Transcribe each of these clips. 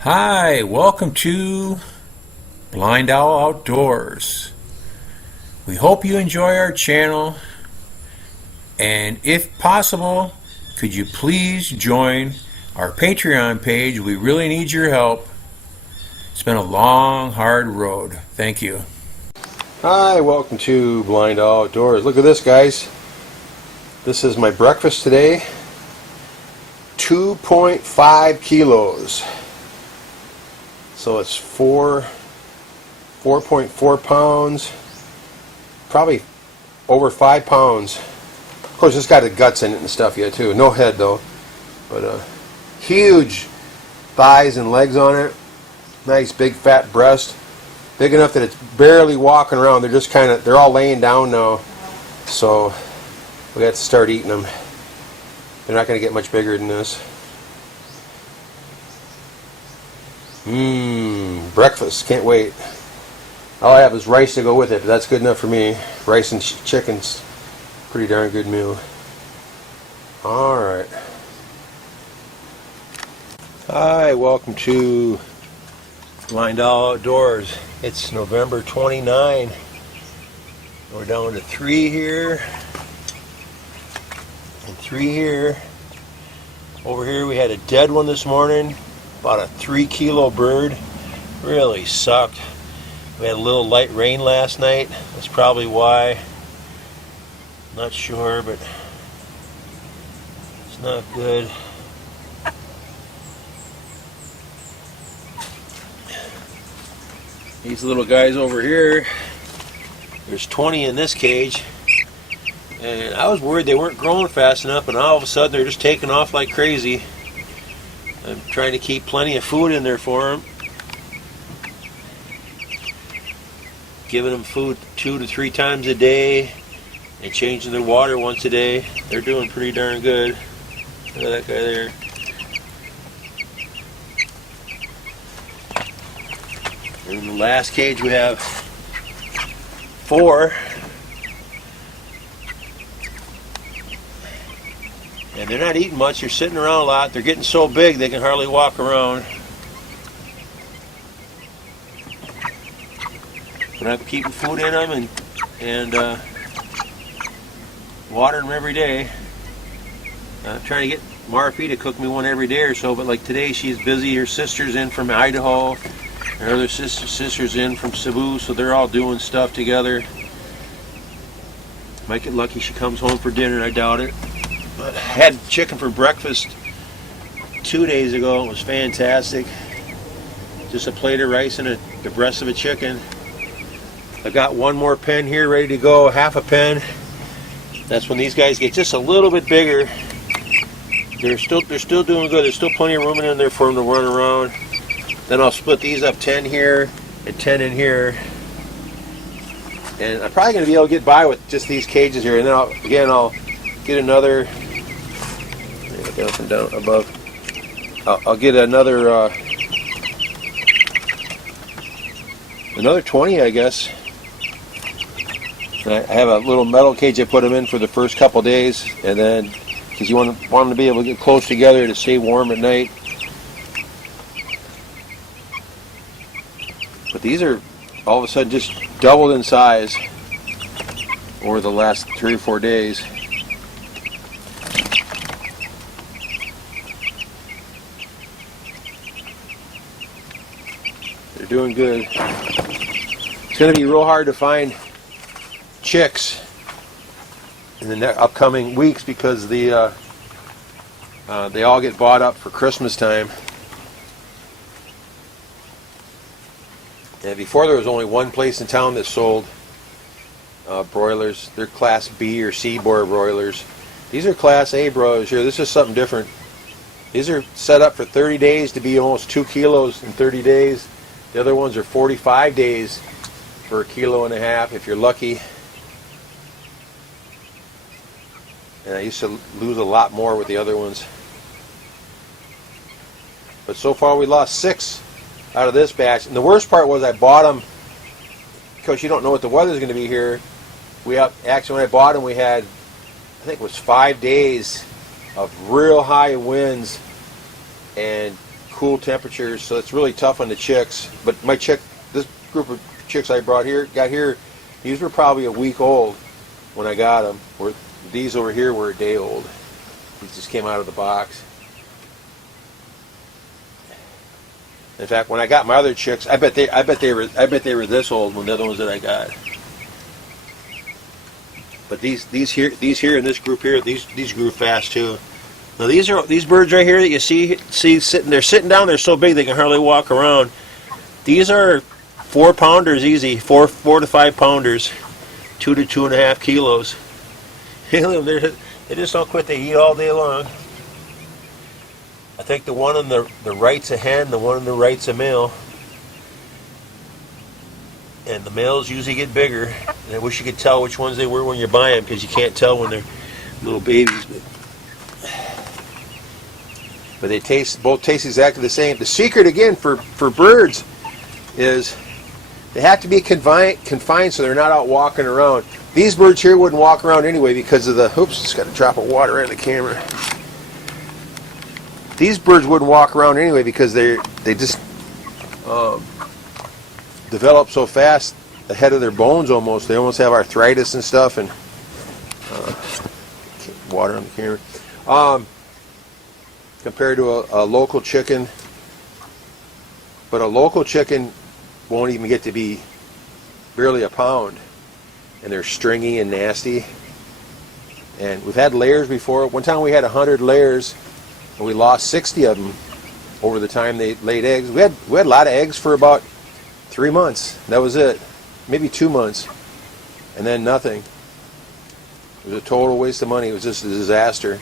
Hi, welcome to BlindOwl Outdoors. We hope you enjoy our channel, and if possible, could you please join our Patreon page? We really need your help. It's been a long, hard road. Thank you. Hi, welcome to BlindOwl Outdoors. Look at this, guys. This is my breakfast today. 2.5 kilos. So it's 4.4 pounds. Probably over 5 pounds. Of course, it's got the guts in it and stuff yet too. No head though. But huge thighs and legs on it. Nice big fat breast. Big enough that it's barely walking around. They're just they're all laying down now. So we have to start eating them. They're not going to get much bigger than this. Breakfast. Can't wait. All I have is rice to go with it, but that's good enough for me. Rice and chicken's pretty darn good meal. Alright. Hi, welcome to BlindOwl Outdoors. It's November 29. We're down to 3 here and 3 here. Over here we had a dead one this morning, about a 3-kilo bird. Really sucked. We had a little light rain last night. That's probably why. Not sure, but it's not good. These little guys over here, there's 20 in this cage, and I was worried they weren't growing fast enough, and all of a sudden they're just taking off like crazy. I'm trying to keep plenty of food in there for them. Giving them food 2 to 3 times a day and changing their water once a day. They're doing pretty darn good. Look at that guy there. In the last cage we have 4. And they're not eating much, they're sitting around a lot. They're getting so big they can hardly walk around. But I'm keeping food in them and watering them every day. I'm trying to get Marife to cook me one every day or so, but like today she's busy. Her sister's in from Idaho. Her other sister's in from Cebu, so they're all doing stuff together. Might get lucky she comes home for dinner, I doubt it. But I had chicken for breakfast 2 days ago. It was fantastic. Just a plate of rice and the breast of a chicken. I got one more pen here ready to go, half a pen. That's when these guys get just a little bit bigger. They're still doing good. There's still plenty of room in there for them to run around. Then I'll split these up 10 here and 10 in here. And I'm probably going to be able to get by with just these cages here. And then I'll get another. Down from down above. I'll get another 20, I guess. And I have a little metal cage I put them in for the first couple days, and then because you want them to be able to get close together to stay warm at night. But these are all of a sudden just doubled in size over the last 3 or 4 days. They're doing good. It's going to be real hard to find chicks in the upcoming weeks because they all get bought up for Christmas time. And before there was only one place in town that sold broilers. They're Class B or C broilers. These are Class A broilers here. This is something different. These are set up for 30 days to be almost 2 kilos in 30 days. The other ones are 45 days for 1.5 kilos if you're lucky. And I used to lose a lot more with the other ones. But so far we lost 6 out of this batch. And the worst part was I bought them because you don't know what the weather's going to be here. Actually, when I bought them, we had, I think it was 5 days of real high winds and cool temperatures, so it's really tough on the chicks. But this group of chicks I got here, these were probably a week old when I got them. Where these over here were a day old. These just came out of the box. In fact, when I got my other chicks, I bet they were this old when the other ones that I got. But these here in this group here, these grew fast too. Now these birds right here that you see sitting, they're sitting down. They're so big they can hardly walk around. These are 4-pounders easy, 4 to 5 pounders, 2 to 2.5 kilos. They just don't quit. They eat all day long. I think the one on the right's a hen, the one on the right's a male. And the males usually get bigger. And I wish you could tell which ones they were when you buy them, because you can't tell when they're little babies. But they both taste exactly the same. The secret again for birds is they have to be confined so they're not out walking around. These birds here wouldn't walk around anyway because of the, oops, just got a drop of water right in the camera. These birds wouldn't walk around anyway because they just develop so fast ahead of their bones almost. They almost have arthritis and stuff, and water on the camera. Compared to a local chicken. But a local chicken won't even get to be barely a pound. And they're stringy and nasty. And we've had layers before. One time we had 100 layers, and we lost 60 of them over the time they laid eggs. We had a lot of eggs for about 3 months. That was it. Maybe 2 months. And then nothing. It was a total waste of money. It was just a disaster.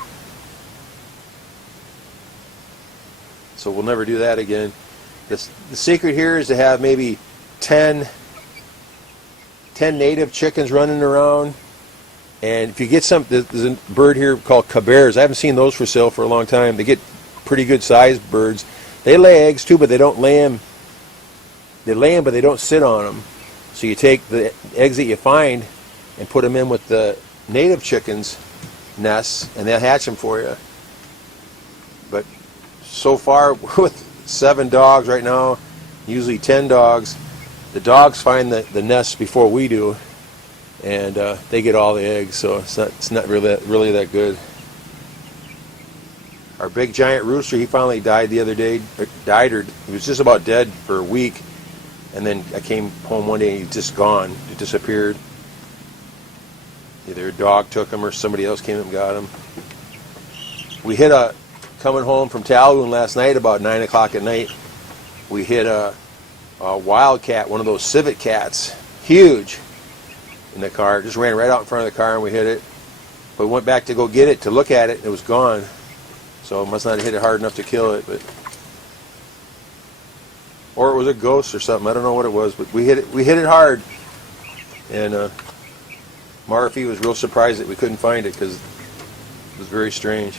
So we'll never do that again. The secret here is to have maybe 10 native chickens running around. And if you get there's a bird here called cabears. I haven't seen those for sale for a long time. They get pretty good sized birds. They lay eggs too, but they don't lay them. They lay them, but they don't sit on them. So you take the eggs that you find and put them in with the native chickens' nests, and they'll hatch them for you. But so far, with 7 dogs right now, usually 10 dogs, the dogs find the nests before we do, and they get all the eggs. So it's not really that good. Our big giant rooster, he finally died the other day. He was just about dead for a week, and then I came home one day and he's just gone. He disappeared. Either a dog took him or somebody else came and got him. We hit coming home from Talloon last night about 9 o'clock at night, we hit a wildcat, one of those civet cats, huge, in the car. Just ran right out in front of the car and we hit it. But we went back to go get it, to look at it, and it was gone. So it must not have hit it hard enough to kill it. Or it was a ghost or something. I don't know what it was, but we hit it hard. And Marife was real surprised that we couldn't find it because it was very strange.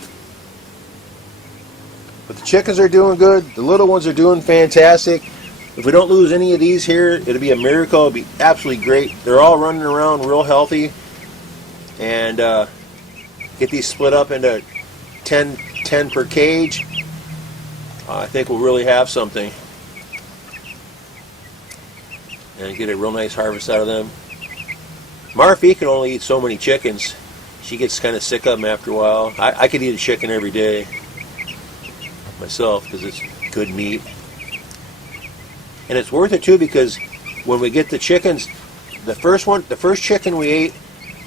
But the chickens are doing good. The little ones are doing fantastic. If we don't lose any of these here, it'll be a miracle. It'll be absolutely great. They're all running around real healthy. And get these split up into 10 per cage. I think we'll really have something. And get a real nice harvest out of them. Marife can only eat so many chickens. She gets kind of sick of them after a while. I could eat a chicken every day myself because it's good meat. And it's worth it too because when we get the chickens, the first chicken we ate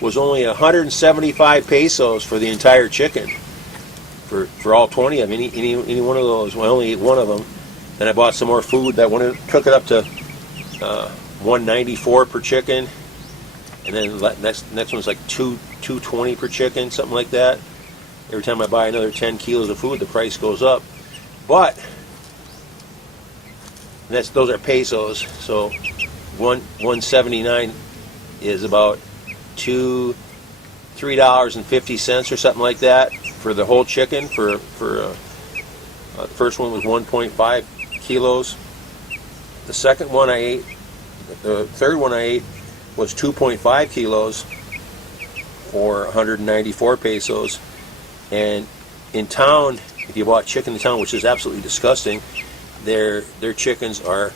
was only 175 pesos for the entire chicken. For all 20 of them, any one of those. Well, I only ate one of them. Then I bought some more food. That one took it up to 194 per chicken. And then next one's like 220 per chicken, something like that. Every time I buy another 10 kilos of food, the price goes up. But those are pesos, so 179 is about $3.50 or something like that for the whole chicken. The first one was 1.5 kilos. The second one I ate, the third one I ate was 2.5 kilos for 194 pesos. And in town, if you bought chicken in town, which is absolutely disgusting, their chickens are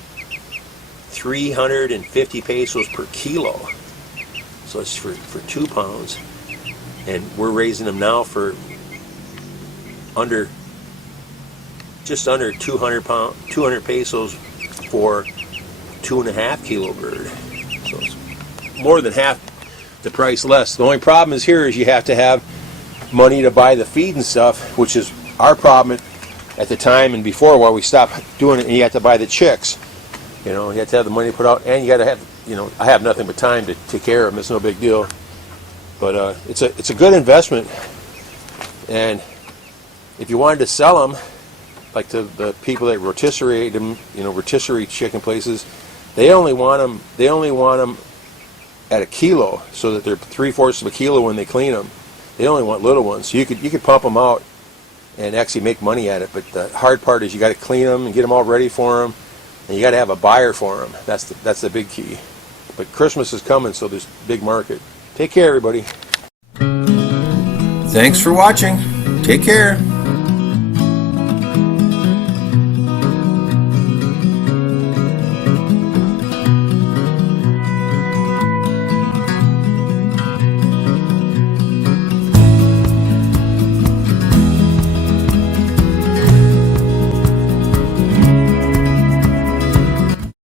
350 pesos per kilo. So it's for 2 pounds. And we're raising them now for just under 200 pesos for 2.5 kilo bird. So it's more than half the price less. The only problem is here is you have to have money to buy the feed and stuff, which is our problem at the time and before, while we stopped doing it. And you have to buy the chicks. You know, you have to have the money to put out, and you got to have, you know, I have nothing but time to take care of them. It's no big deal. But it's a good investment. And if you wanted to sell them, like to the people that rotisserie them, you know, rotisserie chicken places, they only want them at a kilo, so that they're 3/4 of a kilo when they clean them. They only want little ones. So you could pump them out and actually make money at it. But the hard part is you got to clean them and get them all ready for them, and you got to have a buyer for them. That's the big key. But Christmas is coming, so there's a big market. Take care, everybody. Thanks for watching. Take care.